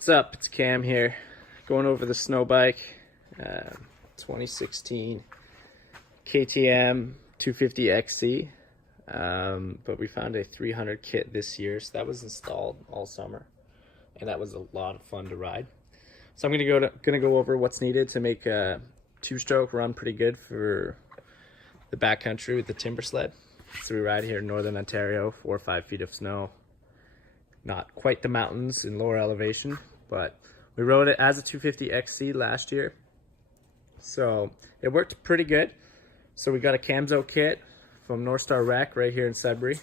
What's up? It's Cam here, going over the Snowbike 2016 KTM 250XC, but we found a 300 kit this year, so that was installed all summer, and that was a lot of fun to ride. So I'm gonna go over what's needed to make a two-stroke run pretty good for the backcountry with the timber sled. So we ride here in northern Ontario, 4 or 5 feet of snow. Not quite the mountains in lower elevation, but we rode it as a 250XC last year. So it worked pretty good. So we got a Camzo kit from North Star Rec right here in Sudbury.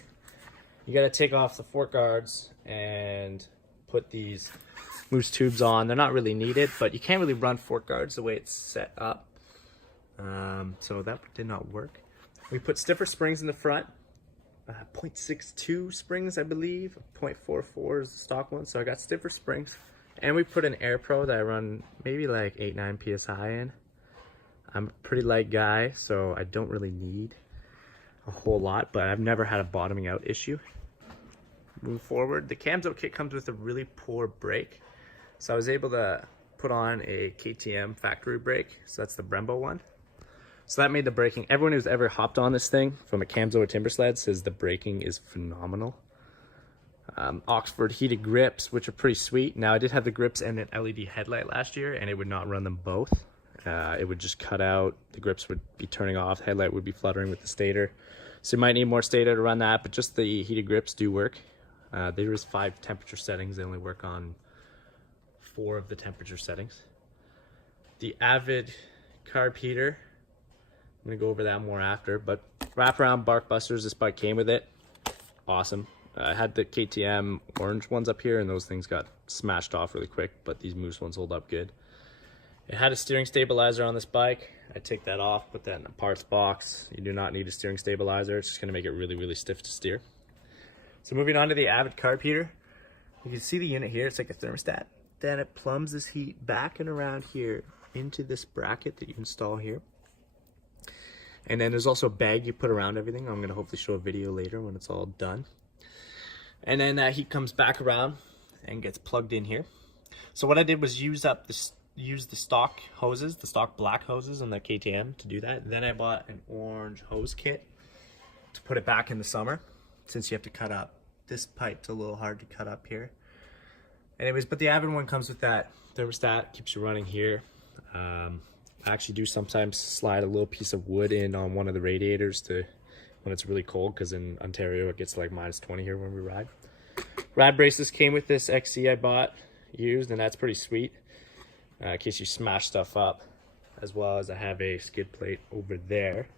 You gotta take off the fork guards and put these moose tubes on. They're not really needed, but you can't really run fork guards the way it's set up. So that did not work. We put stiffer springs in the front. 0.62 springs, I believe. 0.44 is the stock one, so I got stiffer springs. And we put an Air Pro that I run maybe like 8-9 PSI in. I'm a pretty light guy, so I don't really need a whole lot, but I've never had a bottoming out issue. Move forward, the Camzo kit comes with a really poor brake. So I was able to put on a KTM factory brake, so that's the Brembo one. So that made the braking, everyone who's ever hopped on this thing from a Camzo or timber sled says the braking is phenomenal. Oxford heated grips, which are pretty sweet. Now I did have the grips and an LED headlight last year, and it would not run them both. It would just cut out, the grips would be turning off, the headlight would be fluttering with the stator. So you might need more stator to run that, but just the heated grips do work. There is 5 temperature settings, they only work on 4 of the temperature settings. The Avid carb heater, I'm gonna go over that more after, but wraparound bark busters, this bike came with it. Awesome. I had the KTM orange ones up here and those things got smashed off really quick, but these Moose ones hold up good. It had a steering stabilizer on this bike. I take that off, put that in the parts box. You do not need a steering stabilizer. It's just gonna make it really, really stiff to steer. So moving on to the Avid carb heater. You can see the unit here, it's like a thermostat. Then it plumbs this heat back and around here into this bracket that you install here. And then there's also a bag you put around everything. I'm gonna hopefully show a video later when it's all done. And then that heat comes back around and gets plugged in here. So what I did was use the stock hoses, the stock black hoses on the KTM to do that. Then I bought an orange hose kit to put it back in the summer, since you have to cut up. This pipe's a little hard to cut up here. Anyways, but the Avid one comes with that thermostat, keeps you running here. I actually do sometimes slide a little piece of wood in on one of the radiators to when it's really cold, because in Ontario it gets like -20 here when we ride. Rad braces came with this XC I bought used, and that's pretty sweet in case you smash stuff up, as well as I have a skid plate over there.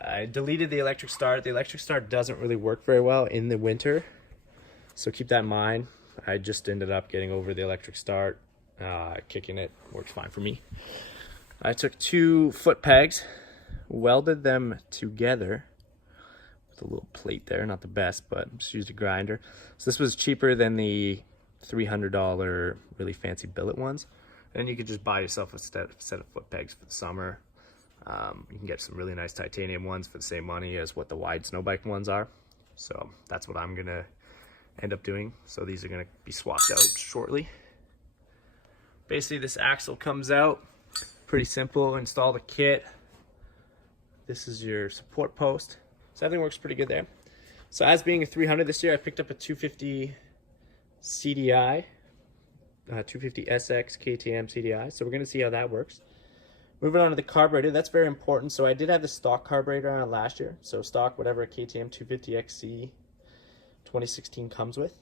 I deleted the electric start. The electric start doesn't really work very well in the winter, so keep that in mind. I just ended up getting over the electric start. Kicking it works fine for me. I took 2 foot pegs, welded them together with a little plate there, not the best, but just used a grinder. So this was cheaper than the $300 really fancy billet ones. And you could just buy yourself a set of foot pegs for the summer. You can get some really nice titanium ones for the same money as what the wide Snowbike ones are. So that's what I'm gonna end up doing. So these are gonna be swapped out shortly. Basically this axle comes out, pretty simple, install the kit. This is your support post. So everything works pretty good there. So as being a 300 this year, I picked up a 250 CDI, 250 SX KTM CDI. So we're gonna see how that works. Moving on to the carburetor, that's very important. So I did have the stock carburetor on last year. So stock, whatever a KTM 250XC 2016 comes with.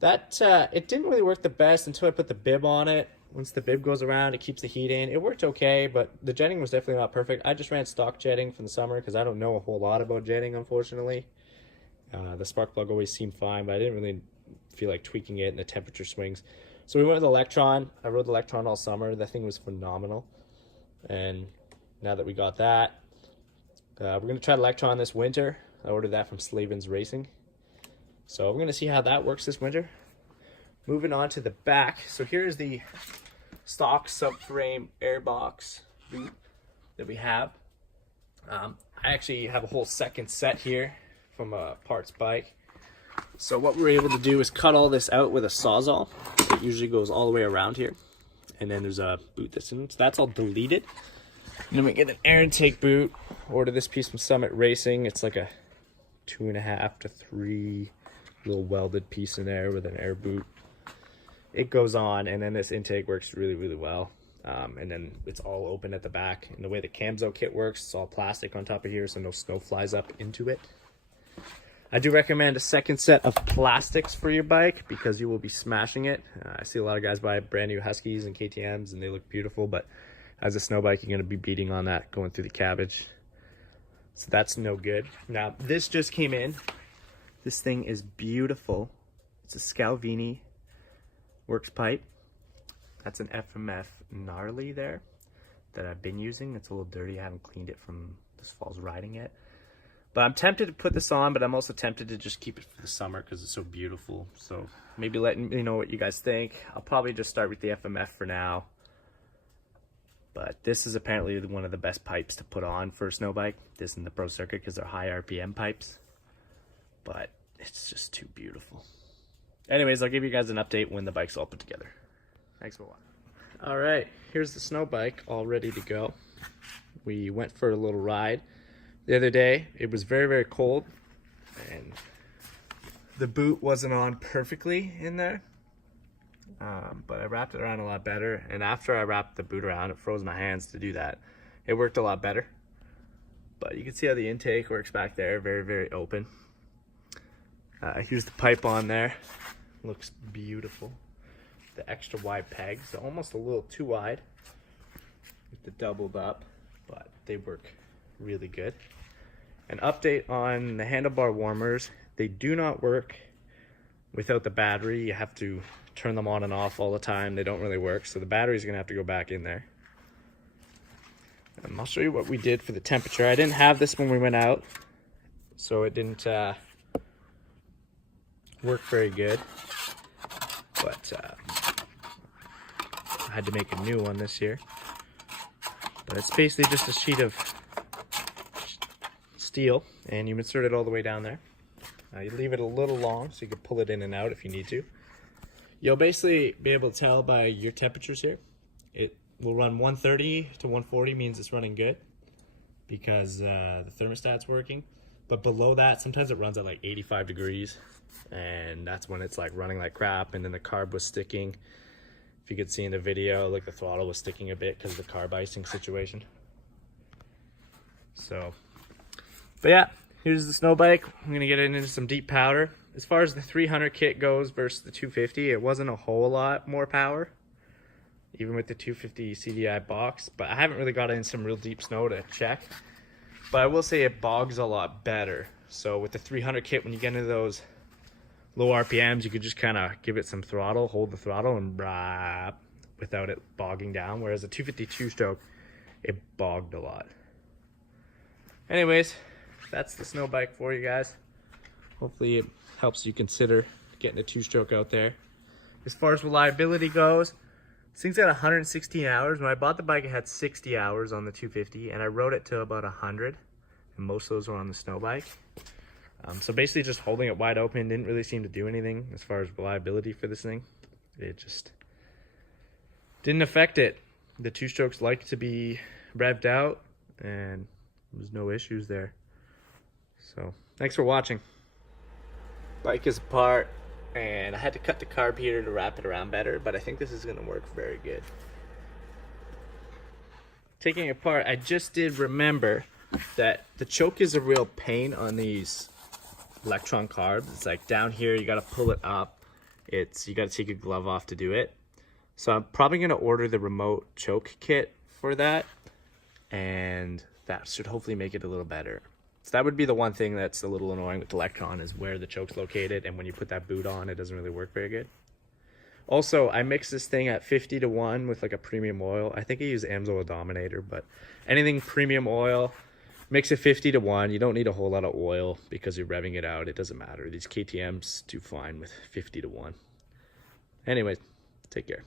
That, it didn't really work the best until I put the bib on it. Once the bib goes around, it keeps the heat in. It worked okay, but the jetting was definitely not perfect. I just ran stock jetting for the summer because I don't know a whole lot about jetting, unfortunately. The spark plug always seemed fine, but I didn't really feel like tweaking it, and the temperature swings. So we went with Electron. I rode Electron all summer. That thing was phenomenal. And now that we got that, we're going to try Electron this winter. I ordered that from Slavens Racing. So we're going to see how that works this winter. Moving on to the back. So here's the stock Subframe Airbox boot that we have. I actually have a whole second set here from a parts bike. So what we're able to do is cut all this out with a Sawzall. It usually goes all the way around here. And then there's a boot that's in it. So that's all deleted. And then we get an air intake boot. Order this piece from Summit Racing. It's like a 2.5 to 3 little welded piece in there with an air boot. It goes on, and then this intake works really, really well. And then it's all open at the back. And the way the Camzo kit works, it's all plastic on top of here, so no snow flies up into it. I do recommend a second set of plastics for your bike because you will be smashing it. I see a lot of guys buy brand new Huskies and KTMs and they look beautiful, but as a snow bike, you're going to be beating on that going through the cabbage. So that's no good. Now, this just came in. This thing is beautiful. It's a Calvini works pipe. That's an FMF gnarly there that I've been using. It's a little dirty. I haven't cleaned it from this fall's riding yet. But I'm tempted to put this on, but I'm also tempted to just keep it for the summer because it's so beautiful. So maybe letting me know what you guys think. I'll probably just start with the FMF for now. But this is apparently one of the best pipes to put on for a snow bike. This and the Pro Circuit because they're high RPM pipes. But it's just too beautiful. Anyways, I'll give you guys an update when the bike's all put together. Thanks for watching. All right, here's the snow bike all ready to go. We went for a little ride the other day. It was very, very cold and the boot wasn't on perfectly in there. But I wrapped it around a lot better, and after I wrapped the boot around, it froze my hands to do that. It worked a lot better. But you can see how the intake works back there, very, very open. Here's the pipe on there. Looks beautiful. The extra wide pegs, so almost a little too wide with the doubled up, but they work really good. An update on the handlebar warmers. They do not work without the battery. You have to turn them on and off all the time. They don't really work, so the battery's gonna have to go back in there. I'll show you what we did for the temperature. I didn't have this when we went out, so it didn't work very good, but I had to make a new one this year. But it's basically just a sheet of steel, and you insert it all the way down there. You leave it a little long so you can pull it in and out if you need to. You'll basically be able to tell by your temperatures here. It will run 130 to 140, means it's running good because the thermostat's working. But below that, sometimes it runs at like 85 degrees, and that's when it's like running like crap, and then the carb was sticking. If you could see in the video, like the throttle was sticking a bit because of the carb icing situation. So, but yeah, here's the snow bike. I'm gonna get it into some deep powder. As far as the 300 kit goes versus the 250, it wasn't a whole lot more power, even with the 250 CDI box, but I haven't really got in some real deep snow to check. But I will say it bogs a lot better. So with the 300 kit, when you get into those low RPMs, you could just kind of give it some throttle, hold the throttle, and brah, without it bogging down. Whereas the 252 stroke, it bogged a lot. Anyways, that's the snow bike for you guys. Hopefully it helps you consider getting a two-stroke out there. As far as reliability goes, this thing's got 116 hours. When I bought the bike, it had 60 hours on the 250, and I rode it to about 100, and most of those were on the snow bike. So basically just holding it wide open didn't really seem to do anything as far as reliability for this thing. It just didn't affect it. The two strokes like to be revved out, and there's no issues there. So thanks for watching. Bike is apart, and I had to cut the carb heater to wrap it around better, but I think this is going to work very good. Taking it apart, I just did remember that the choke is a real pain on these Electron carbs. It's like down here, you got to pull it up. You got to take your glove off to do it. So I'm probably going to order the remote choke kit for that, and that should hopefully make it a little better. So that would be the one thing that's a little annoying with Electron, is where the choke's located, and when you put that boot on, it doesn't really work very good. Also, I mixed this thing at 50 to 1 with like a premium oil. I think I use Amsoil Dominator, but anything premium oil, mix it 50 to 1. You don't need a whole lot of oil because you're revving it out. It doesn't matter. These KTMs do fine with 50 to 1. Anyways, take care.